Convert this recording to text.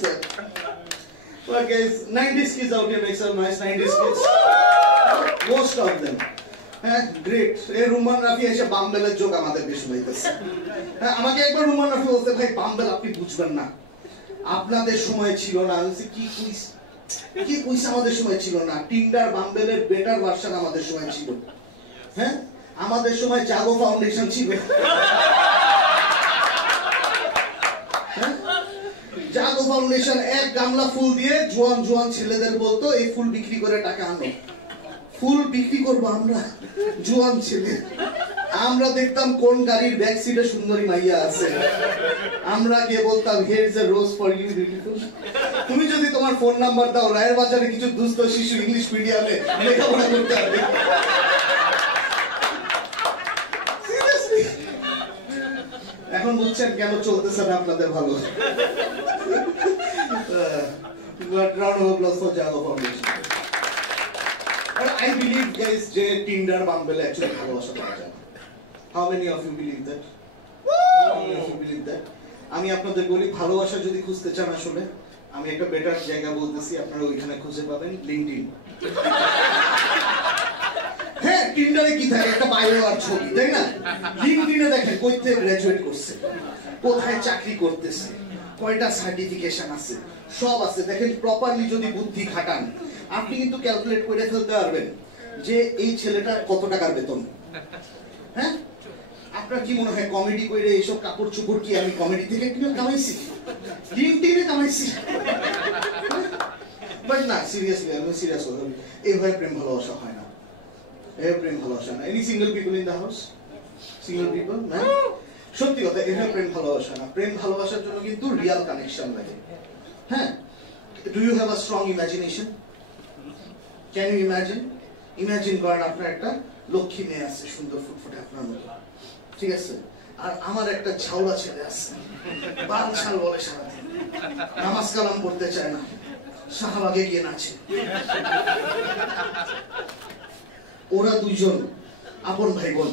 sir. Well, guys, 90s kids out here make some noise. 90s kids. Most of them. Great. এই রুমান রাফি এসে বাম্বেলের joke আমাদের বেশি হইতেছে। আমাকে একবার রুমান রাফি বলতে, ভাই বাম্বেল আপনি বুঝবেন না, আপনাদের সময় ছিল না। আমি বলছি কি কইছে আমাদের সময় ছিল না? টিন্ডার বাম্বেলের বেটার ভার্সন আমাদের সময় ছিল। হ্যাঁ, আমাদের সময় জাগো ফাউন্ডেশন ছিল। জাগো ফাউন্ডেশন এক গামলা ফুল দিয়ে জোয়ান জোয়ান ছেলেদের বলতো এই ফুল বিক্রি করে টাকা আনো। ফুল বিক্রি করবো আমরা, জোয়ান ছেলে। আমরা দেখতাম কোন গাড়ির ব্যাক সিটে সুন্দরী মাইয়া আছে, আমরা গিয়ে বলতাম here is a rose for you beautiful. তুমি যদি তোমার ফোন নাম্বার দাও, রায়ের বাজারে কিছু দুস্থ শিশু ইংলিশ মিডিয়ামে লেখাপড়া করতে পারবে। এখন বুঝছেন কেন চলতেছে না আপনাদের ভালো। round of applause for Jago Foundation. But I believe guys যে Tinder Bumble actually ভালোবাসা পাওয়া যায়। How many of you believe that? How many of you believe that? আমি আপনাদের বলি, ভালোবাসা যদি খুঁজতে চান, আসলে আমি একটা বেটার জায়গা বলতেছি, আপনারা ওইখানে খুঁজে পাবেন, লিংকডইন। হ্যাঁ, টিন্ডারে কি থাকে, একটা বায়ো আর ছবি, তাই না? লিংকডইনে দেখেন কই থেকে গ্রাজুয়েট করছে, কোথায় চাকরি করতেছে, কয়টা সার্টিফিকেশন আছে, সব আছে। দেখেন প্রপারলি যদি বুদ্ধি খাটান, আপনি কিন্তু ক্যালকুলেট করে ফেলতে পারবেন যে এই ছেলেটার কত টাকার বেতন। হ্যাঁ, আপনার কি মনে হয় কমেডি করে এইসব কাপড় চোপড় কি আমি কমেডি থেকে কিনে কামাইছি, লিংকডইনে কামাইছি? বাট না, সিরিয়াসলি আমি সিরিয়াস কথা বলি, এইভাবে প্রেম ভালোবাসা হয় না। প্রেম ভালোবাসা না। Any single people in the house? Single people না? সত্যি কথা, এভাবে প্রেম ভালোবাসা না। প্রেম ভালোবাসার জন্য কিন্তু রিয়াল কানেকশন লাগে। হ্যাঁ, do you have a strong imagination? Can you imagine? Imagine করেন আপনার একটা লক্ষ্মী মেয়ে আছে, সুন্দর ফুটফুটে আপনার মতো, ঠিক আছে? আর আমার একটা ঝাউলা ছেলে আছে, বাল ছাল বলে সারাদিন, নামাজ কালাম পড়তে চায় না, শাহবাগে গিয়ে নাচে। ওরা দুইজন আপন ভাই বোন।